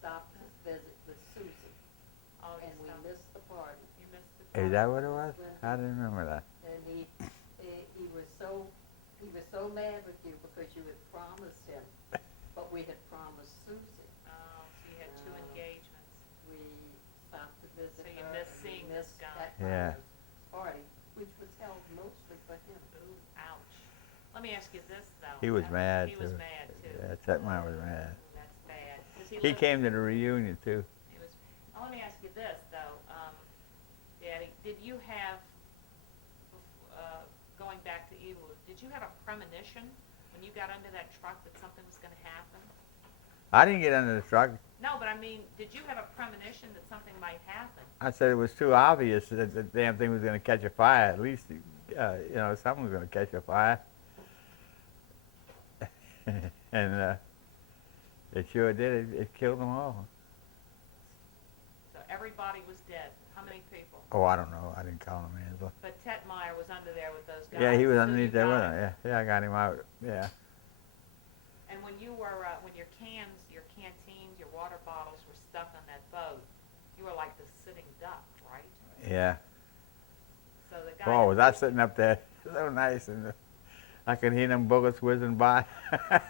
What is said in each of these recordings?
stopped to visit with Susie, Oh, and we missed the party. You missed the Is party. that what it was? I didn't remember that. And he was so mad with you because you had promised him, but we had promised Susie. Oh, so you had two engagements. We stopped to visit So you her, missed and seeing we this missed guy. that Yeah. party, which was held mostly for him. Ooh, ouch. Let me ask you this, though. He was mad, He was too. mad, too. Yeah, Chetmire was mad. That's bad. 'Cause He came to the reunion, too. He was. Now, let me ask you this, though. Daddy, did you have, going back to Ewu, did you have a premonition when you got under that truck that something was going to happen? I didn't get under the truck. No, but I mean, did you have a premonition that something might happen? I said it was too obvious that the damn thing was going to catch a fire. At least, something was going to catch a fire. And it sure did. It killed them all. So everybody was dead. How many people? Oh, I don't know. I didn't count them, Angela. But Tetmeyer was under there with those guys. Yeah, he was so underneath you there got with him. him. Yeah, I got him out. Yeah. And when you were, when your cans, your canteens, your water bottles were stuck on that boat, you were like the sitting duck, right? Yeah. So the guy. Oh, was I sitting up there so nice, and I could hear them bullets whizzing by.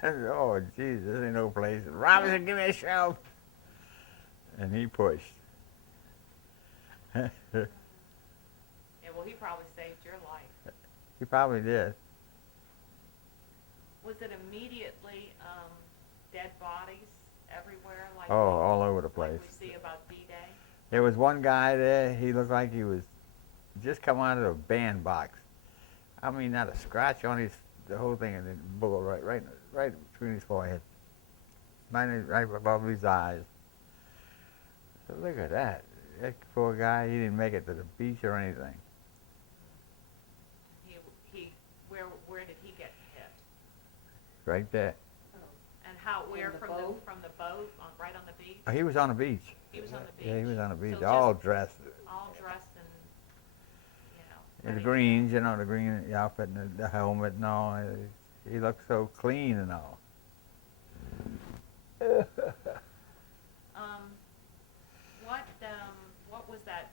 Oh, jeez, this ain't no place. Robinson, give me a shove. And he pushed. Yeah, well, he probably saved your life. He probably did. Was it immediately dead bodies everywhere? Like Oh, all over the like place. we see about D-Day? There was one guy there. He looked like he was just come out of a bandbox. I mean, not a scratch on the whole thing, and the bullet right between his forehead, right above his eyes. So look at that. That poor guy. He didn't make it to the beach or anything. Where did he get hit? Right there. And how? Where the from boat? the boat right on the beach? Oh, he was on the beach. He was on the beach. Yeah, he was on the beach, So all just dressed all dressed in the ready. greens, the green outfit and the helmet and all. He looked so clean and all. What was that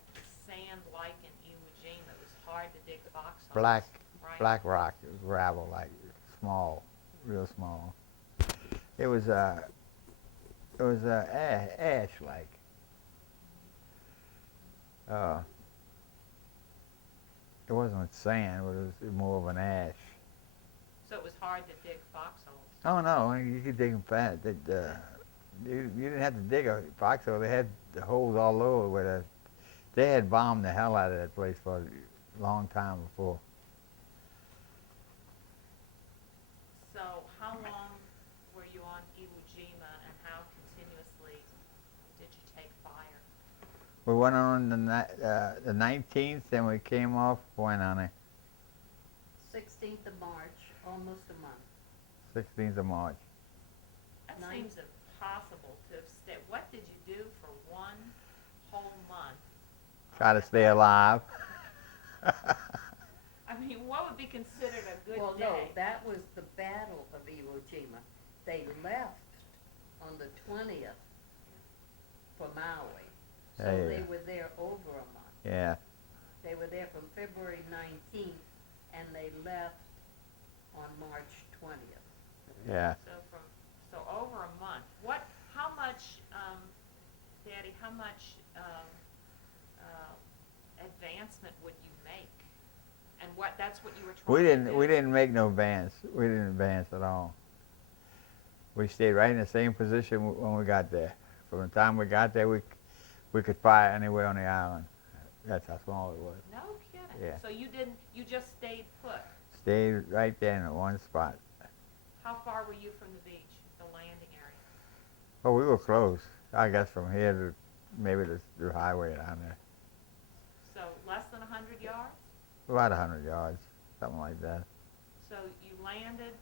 sand like in Iwo Jima that was hard to dig foxholes? Black Right. rock, gravel, like small, real small. It was ash like. It wasn't sand, but it was more of an ash. So it was hard to dig foxholes. Oh no, you could dig them fast. You didn't have to dig a foxhole. They had the holes all over where they had bombed the hell out of that place for a long time before. So how long were you on Iwo Jima, and how continuously did you take fire? We went on the 19th, and we came off when on it? 16th of March, almost a month. 16th of March. That Nine. seems impossible to have stayed. What did you do for one whole month? Try to stay alive. I mean, what would be considered a good Well, day? no, that was the Battle of Iwo Jima. They left on the 20th for Maui. So Yeah. they were there over a month. Yeah. They were there from February 19th, and they left on March 20th. Yeah. So over a month. How much, Daddy, how much advancement would you make? And that's what you were trying to do? We didn't make no advance. We didn't advance at all. We stayed right in the same position when we got there. From the time we got there, we could fire anywhere on the island. That's how small it was. No kidding. Yeah. So you just stayed put. Stayed right there in one spot. How far were you from the beach, the landing area? Oh, we were close. I guess from here to maybe the highway down there. So less than 100 yards? About 100 yards, something like that. So you landed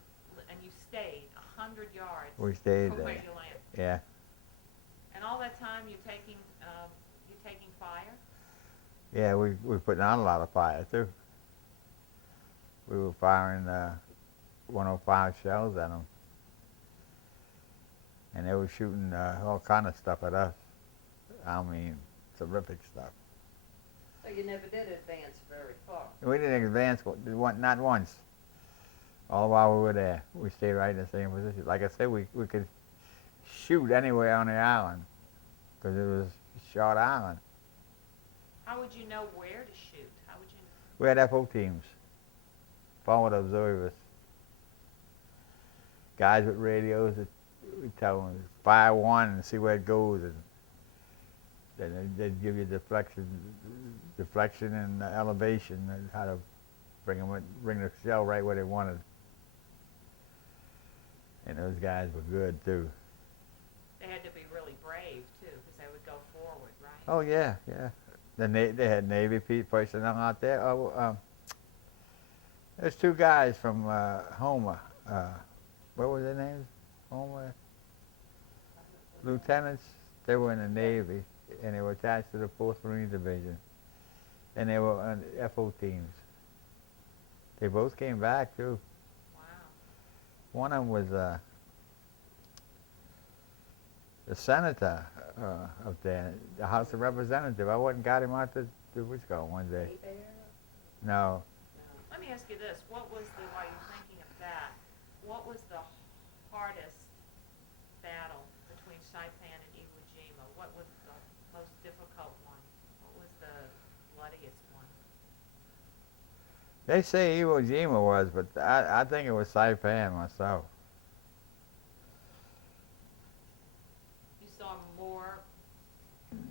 and you stayed 100 yards We stayed from where there. you landed. Yeah. And all that time you taking fire? Yeah, we putting out a lot of fire too. We were firing 105 shells at them. and they were shooting all kind of stuff at us. I mean, terrific stuff. So you never did advance very far. We didn't advance, not once. All while we were there, we stayed right in the same position. Like I said, we could shoot anywhere on the island because it was a short island. How would you know where to shoot? How would you? We had FO teams, forward observers, guys with radios that we tell them fire one and see where it goes, and then they'd give you deflection and elevation and how to bring the shell right where they wanted. And those guys were good too. They had to be really brave too, because they would go forward, right? Oh yeah, yeah. They had Navy personnel out there. There's two guys from Homer. What were their names? Homer lieutenants. They were in the Navy, and they were attached to the 4th Marine Division, and they were on FO teams. They both came back too. Wow. One of them was the senator up there, the House of Representatives. I went and got him out to Wisconsin one day. Stay there? No, Let me ask you this: what was while you're thinking of that, what was the hardest battle between Saipan and Iwo Jima? What was the most difficult one? What was the bloodiest one? they say Iwo Jima was, but I think it was Saipan myself. You saw more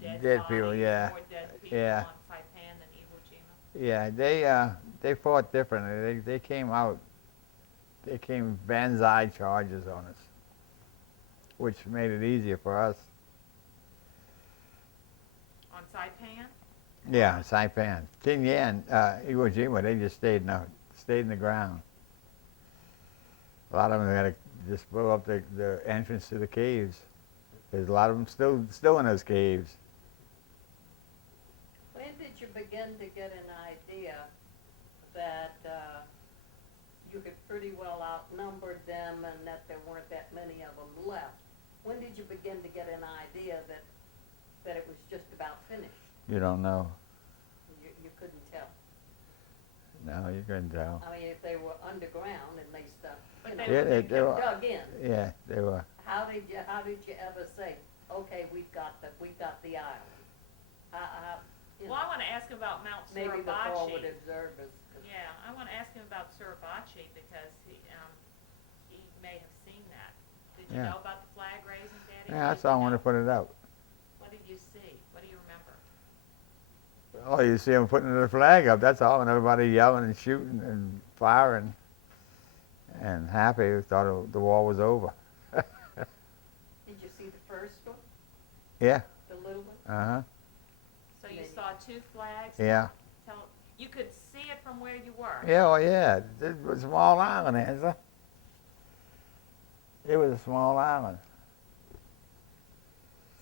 dead Dead bodies, people, yeah. more dead people Yeah. on Saipan than Iwo Jima? Yeah, they fought differently. They came out. They came banzai charges on us, which made it easier for us. On Saipan? Yeah, Saipan, Kinyan, Iwo Jima, they just stayed in the ground. A lot of them had to just blow up the entrance to the caves. There's a lot of them still in those caves. When did you begin to get an idea that you had pretty well outnumbered them and that there weren't that many of them left? When did you begin to get an idea that it was just about finished? You don't know. You couldn't tell. No, you couldn't tell. I mean, if they were underground and they stuff, But you know, they Yeah, they they were. dug in. Yeah, they were. How did you ever say, okay, we've got the island? You Well, I know, want to ask him about Mount maybe the forward Suribachi. observers. Yeah, I want to ask him about Suribachi because he may have seen that. Did you Yeah. know about the flag raising, Daddy? Yeah, I Did saw you them when know? they put it up. What did you see? What do you remember? Oh, you see them putting the flag up, that's all, and everybody yelling and shooting and firing and happy, thought the war was over. Did you see the first one, Yeah, the little one? uh-huh, So you Maybe. saw two flags? yeah. You could see it from where you were? Yeah, oh yeah, it was a small island, Angela. It was a small island.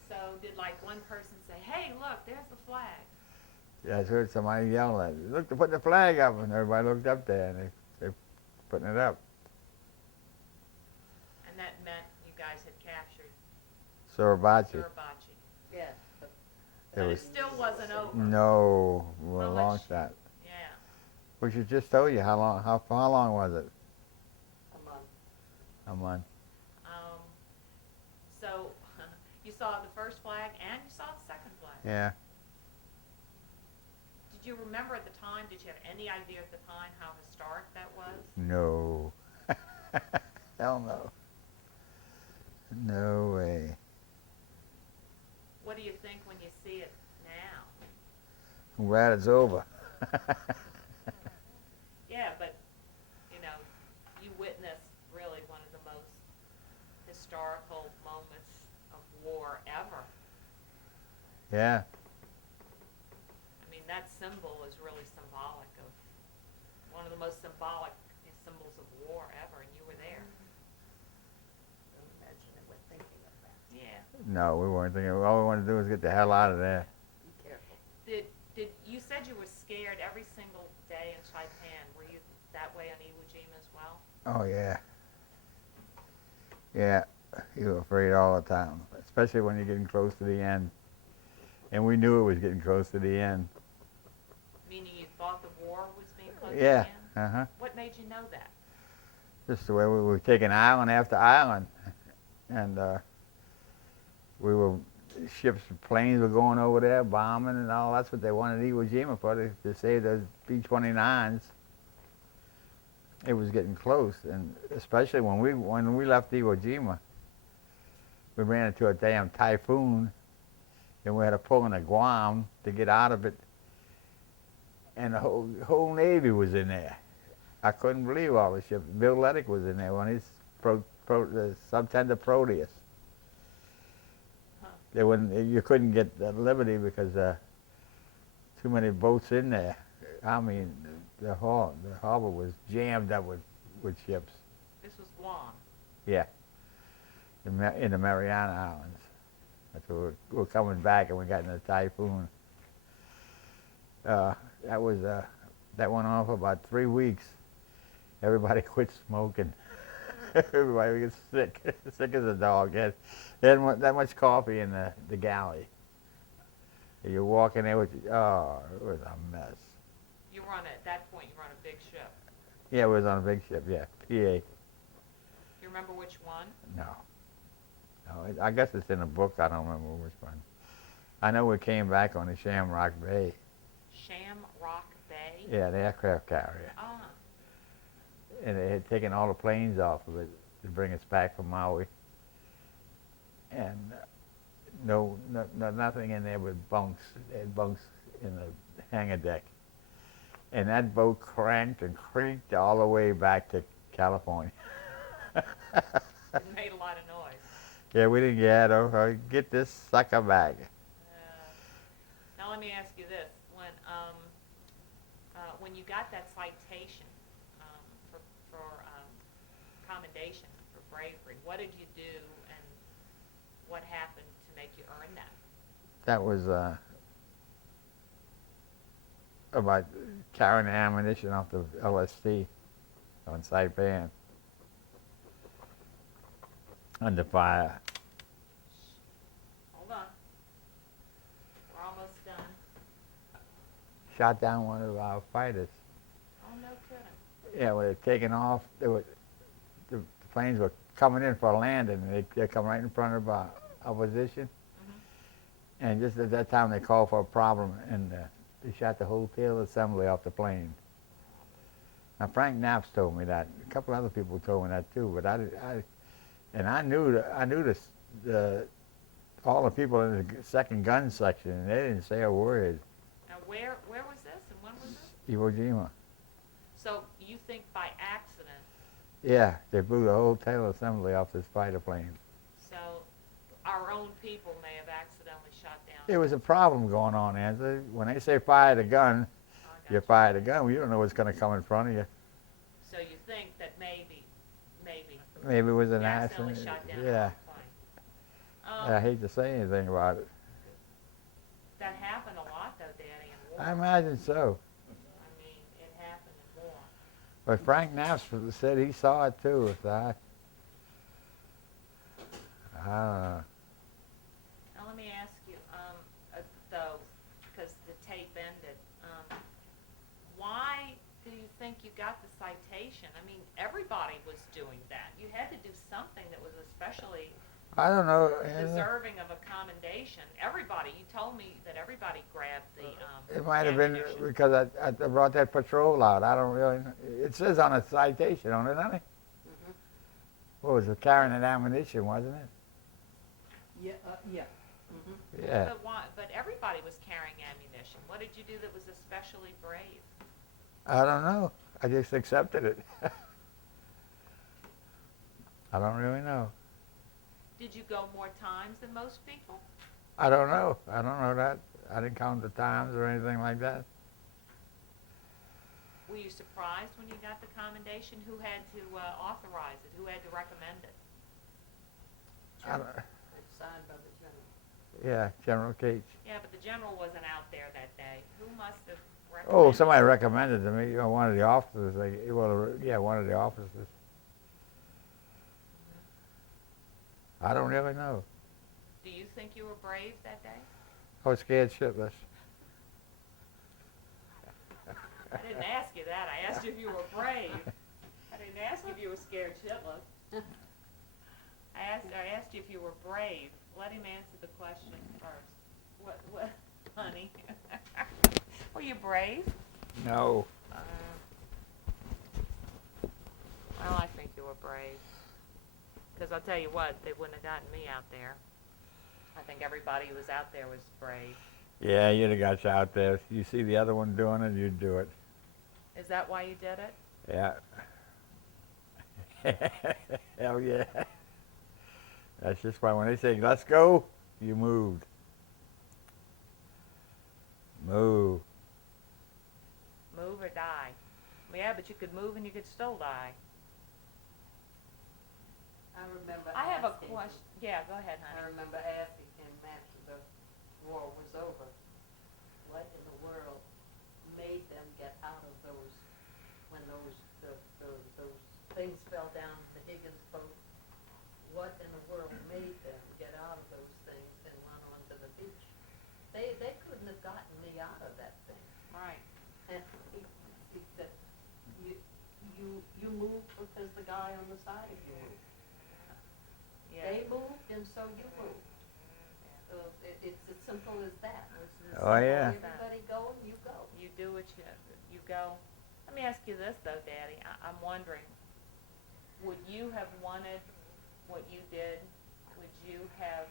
So did like one person say, hey, look, there's the flag? Yeah, I heard somebody yell at it. Look, they're putting the flag up, and everybody looked up there, and they're putting it up. And that meant you guys had captured Suribachi. Suribachi. Yes, but But it was- still wasn't over. No, we're a How long much- shot. Yeah. We should just told you how long was it? a month. A month. So you saw the first flag and you saw the second flag. Yeah. Did you remember at the time, did you have any idea at the time how historic that was? No. Hell no. No way. What do you think when you see it now? I'm glad it's over. Yeah, but, you know, you witnessed really one of the most historical moments of war ever. Yeah. I mean, that symbol is really symbolic of, one of the most symbolic symbols of war ever, and you were there. Don't imagine that we're thinking of that. Yeah. No, we weren't thinking. All we wanted to do was get the hell out of there. Be careful. Did you said you were scared every single day in Saipan? Were you that way on Iwo Jima as well? Oh yeah. Yeah. You were afraid all the time, especially when you're getting close to the end. And we knew it was getting close to the end. Meaning you thought the war was being close to the Yeah, end? What made you know that? just the way we were taking island after island, and we were ships, planes were going over there, bombing and all. That's what they wanted Iwo Jima for, to save those B-29s. It was getting close, and especially when we left Iwo Jima, we ran into a damn typhoon, and we had to pull into Guam to get out of it, and the whole Navy was in there. I couldn't believe all the ships. Bill Leddick was in there on his the subtender Proteus. Huh. You couldn't get Liberty because too many boats in there. I mean, the harbor was jammed up with ships. This was Guam. Yeah, in the Mariana Islands. That's where we were coming back, and we got in a typhoon. That went on for about 3 weeks. Everybody quit smoking. Everybody gets sick, sick as a dog. They hadn't that much coffee in the galley. You're walking there with, it was a mess. At that point, you were on a big ship. Yeah, it was on a big ship, yeah, PA. You remember which one? No. I guess it's in a book, I don't remember which one. I know we came back on the Shamrock Bay. Shamrock Bay? Yeah, the aircraft carrier. Ah, And they had taken all the planes off of it to bring us back from Maui. And nothing in there but bunks. They had bunks in the hangar deck. And that boat cranked and creaked all the way back to California. it made a lot of noise. Yeah, we didn't get this sucker back. Now let me ask you this: when you got that citation for commendation for bravery, what did you do, and what happened to make you earn that? That was about carrying ammunition off the LST on Saipan under fire. Hold on. We're almost done. Shot down one of our fighters. Oh, no kidding. Yeah, when they were taking off, the planes were coming in for a landing, and they come right in front of our position. Mm-hmm. And just at that time, they called for a problem, and they shot the whole tail assembly off the plane. Now, Frank Knapp's told me that. A couple other people told me that too, but I knew all the people in the second gun section, and they didn't say a word. Now, where was this, and when was this? Iwo Jima. So you think by accident? Yeah, they blew the whole tail assembly off this fighter plane. So our own people may have accidentally shot down. There was a problem going on, Angela. When they say fire the gun, I you got fire the gun. You don't know what's going to come in front of you. So you think that maybe Maybe it was an you accidentally accident. shot down Yeah. a plane. I hate to say anything about it. That happened a lot, though, Daddy, in war. I imagine so. I mean, it happened in war. But Frank Knapp said he saw it too. I don't know. Now let me ask you, though, because the tape ended, why do you think you got the citation? I mean, everybody was doing that. You had to do something that was especially I don't know. Angela. deserving of a commendation. Everybody, you told me that everybody grabbed the It might have been ammunition. because I brought that patrol out. I don't really know. It says on a citation on it, doesn't it? Mhm. What was it? Carrying an ammunition, wasn't it? Yeah, yeah. Mhm. Yeah. But why? But everybody was carrying ammunition. What did you do that was especially brave? I don't know. I just accepted it. I don't really know. Did you go more times than most people? I don't know. I don't know that. I didn't count the times or anything like that. Were you surprised when you got the commendation? Who had to authorize it? Who had to recommend it? I don't, It's signed by the general. yeah, General Cage. Yeah, but the general wasn't out there that day. Who must have recommended Oh, it? somebody recommended to me. One of the officers. One of the officers. I don't really know. Do you think you were brave that day? I was scared shitless. I didn't ask you that. I asked you if you were brave. I didn't ask you if you were scared shitless. I asked you if you were brave. Let him answer the question first. What, honey? Were you brave? No. Well, I think you were brave. Because I'll tell you what, they wouldn't have gotten me out there. I think everybody who was out there was brave. Yeah, you'd have got you out there. You see the other one doing it, you'd do it. Is that why you did it? Yeah. Hell yeah. That's just why when they say, let's go, you moved. Move. Move or die. Yeah, but you could move and you could still die. I remember I have a asking- question. Yeah, go ahead, I honey. remember asking him after the war was over, what in the world made them get out of those, when those things fell down the Higgins boat? What in the world made them get out of those things and run onto the beach? They couldn't have gotten me out of that thing. Right. And he said, you moved because the guy on the side of you moved. Yeah. They moved and so you moved. So it's as simple as that. It's as Oh, simple yeah. as everybody go and you go. You do what you go. Let me ask you this though, Daddy. I'm wondering, would you have wanted what you did? Would you have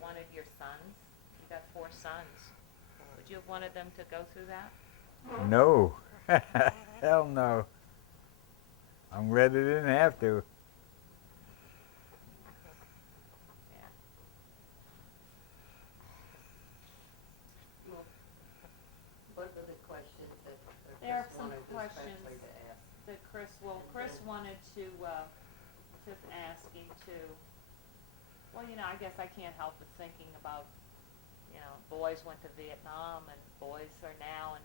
wanted your sons? You got 4 sons. Would you have wanted them to go through that? No. Hell no. I'm glad they didn't have to. Yeah. Well, what are the questions that There are Chris some wanted questions especially to ask? that Chris wanted to ask you to, well, I guess I can't help but thinking about, boys went to Vietnam and boys are now in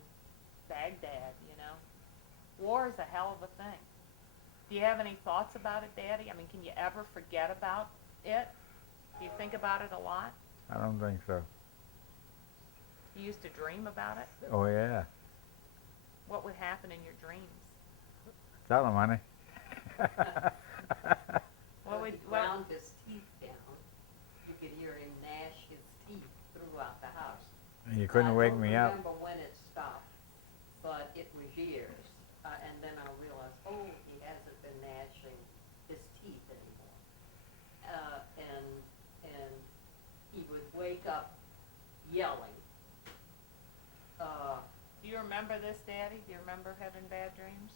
Baghdad, War is a hell of a thing. Do you have any thoughts about it, Daddy? I mean, can you ever forget about it? Do you think about it a lot? I don't think so. You used to dream about it? Oh, yeah. What would happen in your dreams? Tell them, honey. What would, He what, ground his teeth down. You could hear him gnash his teeth throughout the house. You couldn't wake me I up. don't remember when it stopped, but it was years. And then I realized, oh, he hasn't been gnashing his teeth anymore. And he would wake up yelling. do you remember this, Daddy? Do you remember having bad dreams?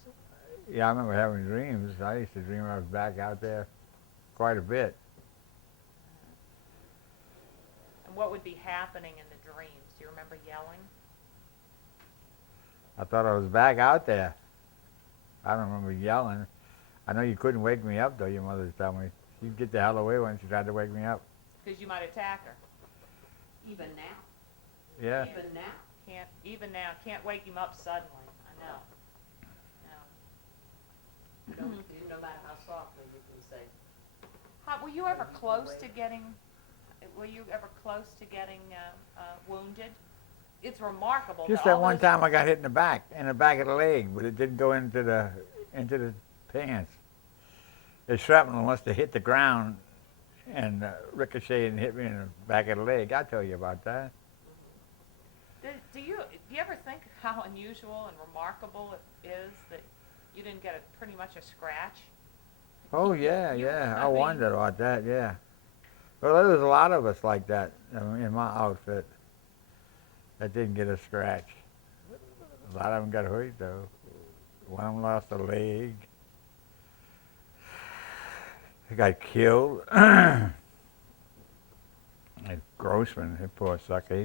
Yeah, I remember having dreams. I used to dream I was back out there quite a bit. And what would be happening in the dreams? Do you remember yelling? I thought I was back out there. I don't remember yelling. I know you couldn't wake me up, though, your mother told me. You'd get the hell away when she tried to wake me up. Because you might attack her. Even now. Yeah. Even now. Can't wake him up suddenly. I know. No matter how softly you can say. Were you ever close to getting wounded? It's remarkable. Just all that one those- time I got hit in the back of the leg, but it didn't go into the pants. The shrapnel must have hit the ground and ricocheted and hit me in the back of the leg. I'll tell you about that. Do you ever think how unusual and remarkable it is that you didn't get pretty much a scratch? Oh, yeah, You- yeah. I I mean- wondered about that, yeah. Well, there was a lot of us like that in my outfit that didn't get a scratch. A lot of them got hurt, though. One of them lost a leg. He got killed. And Grossman, that poor sucker,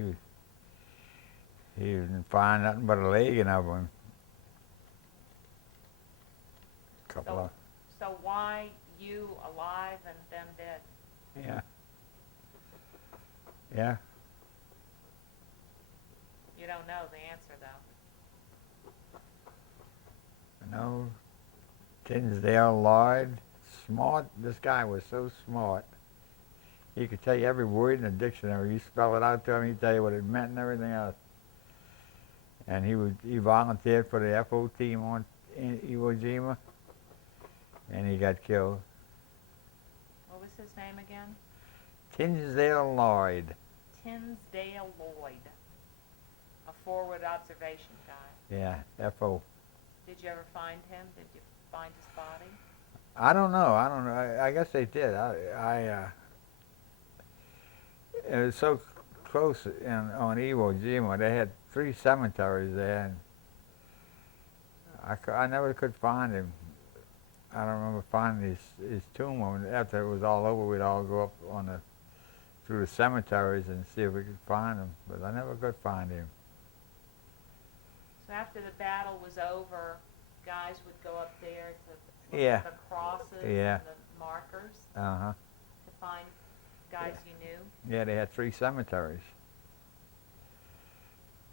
he didn't find nothing but a leg in of him. Couple of, So why you alive and them dead? yeah. Yeah. You don't know the answer though. No, Tinsdale Lloyd, smart. This guy was so smart. He could tell you every word in the dictionary. You spell it out to him, he'd tell you what it meant and everything else. And he volunteered for the FO team in Iwo Jima, and he got killed. What was his name again? Tinsdale Lloyd. Tinsdale Lloyd, a forward observation guy. Yeah, FO. Did you ever find him? Did you find his body? I don't know. I guess they did. It was so close on Iwo Jima. They had 3 cemeteries there, and I never could find him. I don't remember finding his tomb. After it was all over, we'd all go up through the cemeteries and see if we could find him, but I never could find him. So after the battle was over, guys would go up there to look Yeah. at the crosses Yeah. and the markers Uh-huh. to find guys you knew. Yeah, they had 3 cemeteries.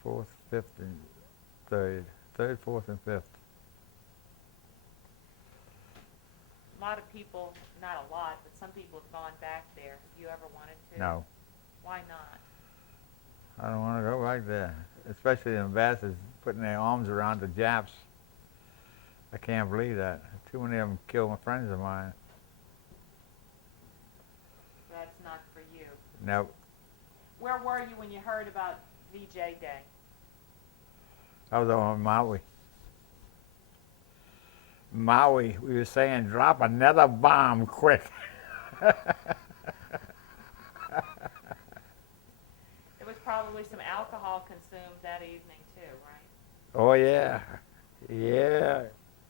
4th, 5th, and 3rd. 3rd, 4th, and 5th. A lot of people, not a lot, but some people have gone back there. Have you ever wanted to? No, Why not? I don't want to go back there. Especially the ambassadors putting their arms around the Japs. I can't believe that. Too many of them killed my friends of mine. That's not for you. No, Where were you when you heard about VJ Day? I was on Maui. Maui, we were saying, drop another bomb quick. There was probably some alcohol consumed that evening too, right? Oh, yeah. Yeah.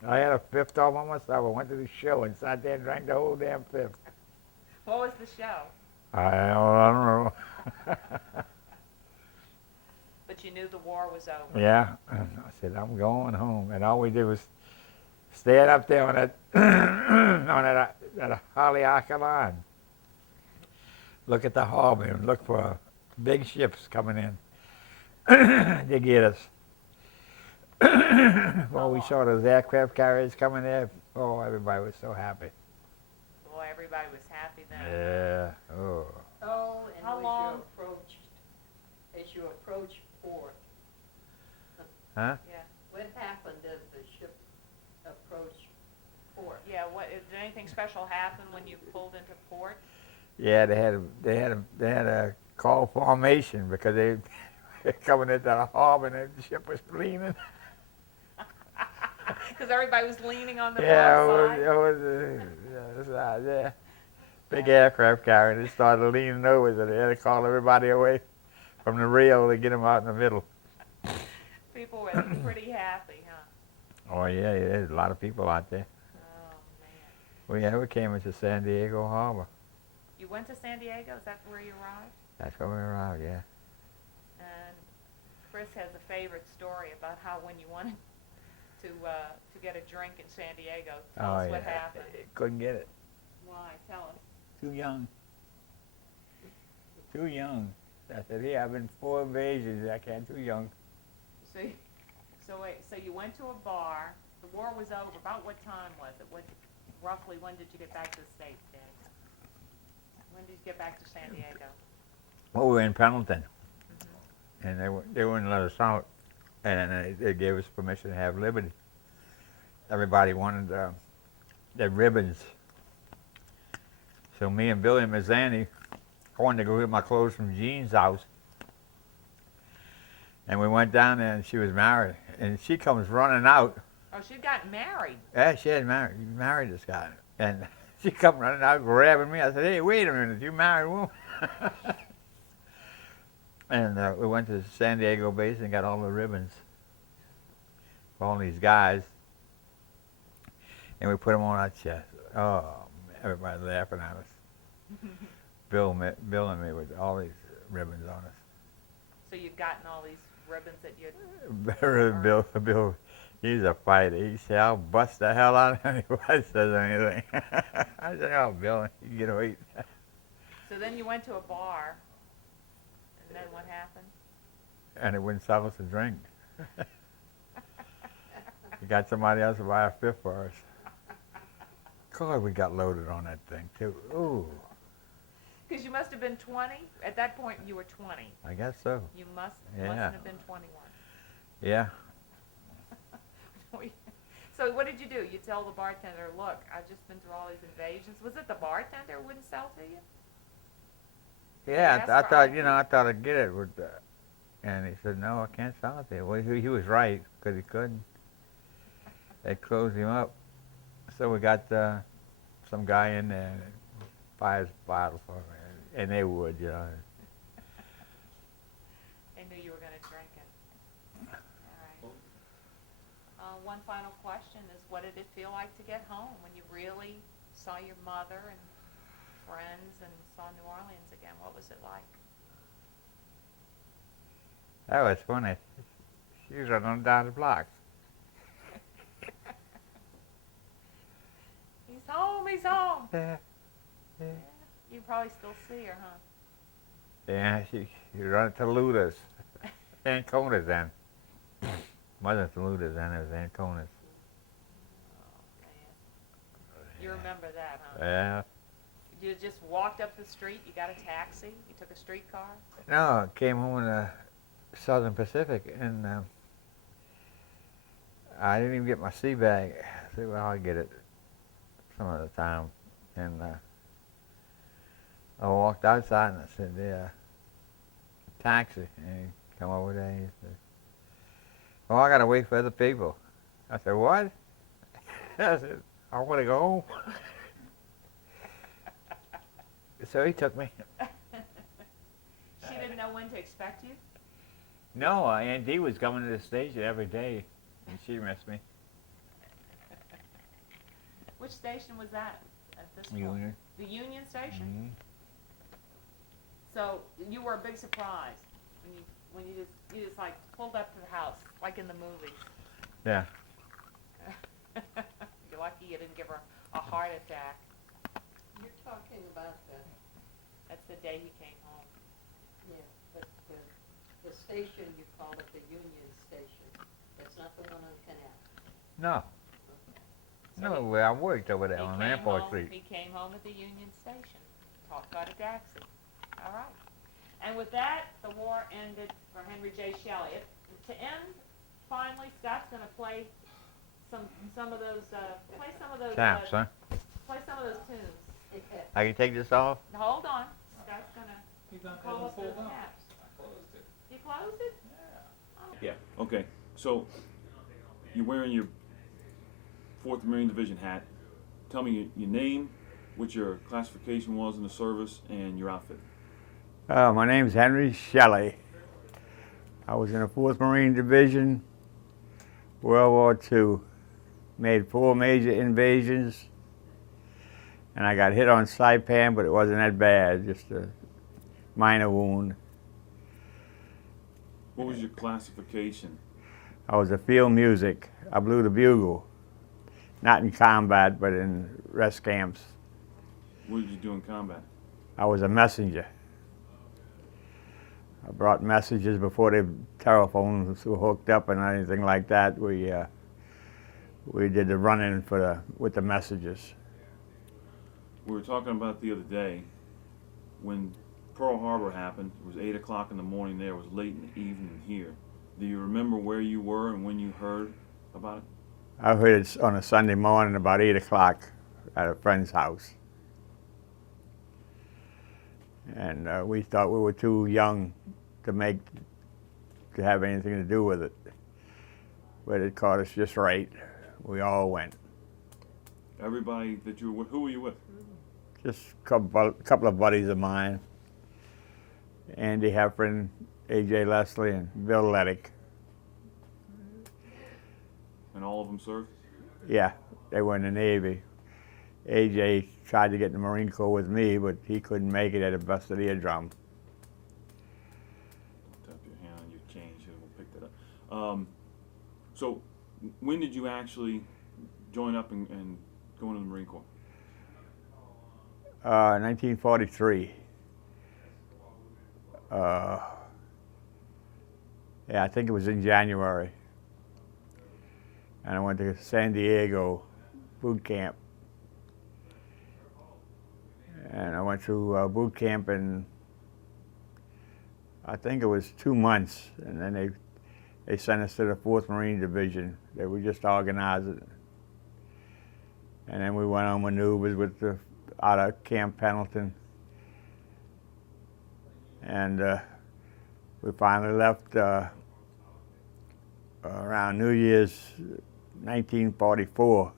I had a 5th all by myself. I went to the show and sat there and drank the whole damn 5th. What was the show? I don't know. But you knew the war was over. Yeah. I said, I'm going home. And all we did was stand up there on that, that Haleakala line. Look at the harbor and look for big ships coming in to get us. Well, we saw those aircraft carriers coming there. Oh, everybody was so happy. Boy, everybody was happy then. Yeah. Oh. Oh, and How as long? you approach port, Huh? Yeah. what happened as the ship approached port? Yeah. Did anything special happen when you pulled into port? Yeah, they had a call formation because they were coming into the harbor and the ship was leaning. Because everybody was leaning on the Yeah, broadside. it was yeah. Big aircraft carrier. They started leaning over, so they had to call everybody away from the rail to get them out in the middle. People were pretty happy, huh? Oh yeah, there's a lot of people out there. Oh man. We came into San Diego Harbor. You went to San Diego? Is that where you arrived? That's where we arrived, yeah. And Chris has a favorite story about how when you wanted to get a drink in San Diego. Tell us what happened. Couldn't get it. Why? Tell us. Too young. Too young. I said, here, I've been 4 invasions. I can't, too young. So you went to a bar. The war was over. About what time was it? Roughly, when did you get back to the States, Dad? When did you get back to San Diego? Well, we were in Pendleton, and they wouldn't let us out, and they gave us permission to have liberty. Everybody wanted their ribbons. So me and Billy Mazzani, I wanted to go get my clothes from Jean's house. And we went down there, and she was married. And she comes running out. Oh, she'd gotten married. Yeah, she had married this guy. And she come running out, grabbing me. I said, hey, wait a minute, you married woman? And we went to the San Diego base and got all the ribbons for all these guys. And we put them on our chest. Oh, everybody laughing at us. Bill and me with all these ribbons on us. So you'd gotten all these ribbons that you'd... Bill, he's a fighter. He said, I'll bust the hell out of anybody says anything. I said, oh, Bill, you get away. So then you went to a bar, and then what happened? And it wouldn't sell us a drink. We got somebody else to buy a 5th for us. God, we got loaded on that thing, too. Ooh. Because you must have been 20. At that point, you were 20. I guess so. You mustn't Yeah. have been 21. Yeah. So what did you do? You tell the bartender, look, I've just been through all these invasions. Was it the bartender who wouldn't sell to you? Yeah, asked I for thought, ID? I thought I'd get it. And he said, no, I can't sell it to you. Well, he was right, because he couldn't. They closed him up. So we got some guy in there and buy his bottle for me. And they would, They knew you were going to drink it. All right. One final question is, what did it feel like to get home when you really saw your mother and friends and saw New Orleans again? What was it like? That was funny. She was running down the block. He's home, he's home. Yeah. Yeah. You probably still see her, huh? Yeah, she run to Luda's. Ancona's then. Wasn't Luda's then, it was Ancona's. Oh, man. You remember that, huh? Yeah. You just walked up the street, you got a taxi, you took a streetcar? No, I came home in the Southern Pacific, and I didn't even get my sea bag. I said, well, I'll get it some other time. And I walked outside and I said, yeah, taxi. And he come over there and he said, oh, I got to wait for other people. I said, what? I said, I want to go home. So he took me. She didn't know when to expect you? No, Aunt Dee was coming to the station every day, and she missed me. Which station was that at this point? Union. The Union Station? Mm-hmm. So you were a big surprise when you just like pulled up to the house, like in the movies. Yeah. You're lucky you didn't give her a heart attack. You're talking about That's the day he came home. yeah, but the station, you call it the Union Station. It's not the one on Canal. No. So No, where I worked over there on Airport Street. He came home at the Union Station. Talk about a taxi. All right. And with that, the war ended for Henry J. Shelley. To end, finally, Scott's going to play some of those Taps, huh? play some of those tunes. I can take this off? Hold on. Scott's going to He's not call gonna up fold those up. taps. I closed it. You closed it? Yeah. Yeah, okay. So you're wearing your 4th Marine Division hat. Tell me your name, what your classification was in the service, and your outfit. My name's Henry Shelley. I was in the 4th Marine Division, World War II. Made 4 major invasions, and I got hit on Saipan, but it wasn't that bad, just a minor wound. What was your classification? I was a field music. I blew the bugle. Not in combat, but in rest camps. What did you do in combat? I was a messenger. I brought messages before the telephones were hooked up and anything like that. We did the running with the messages. We were talking about the other day when Pearl Harbor happened. It was 8 o'clock in the morning there. It was late in the evening here. Do you remember where you were and when you heard about it? I heard it on a Sunday morning about 8 o'clock at a friend's house. And we thought we were too young to have anything to do with it. But it caught us just right. We all went. Everybody that you were with, who were you with? Just a couple of buddies of mine. Andy Heffron, A.J. Leslie, and Bill Leddick. And all of them served? Yeah, they were in the Navy. A.J. tried to get in the Marine Corps with me, but he couldn't make it at a busted eardrum. Tap your hand on your change and we'll pick that up. So when did you actually join up and go into the Marine Corps? 1943. Yeah, I think it was in January. And I went to San Diego boot camp. And I went through boot camp in, I think it was 2 months, and then they sent us to the 4th Marine Division. They were just organizing. And then we went on maneuvers out of Camp Pendleton. And we finally left around New Year's 1944.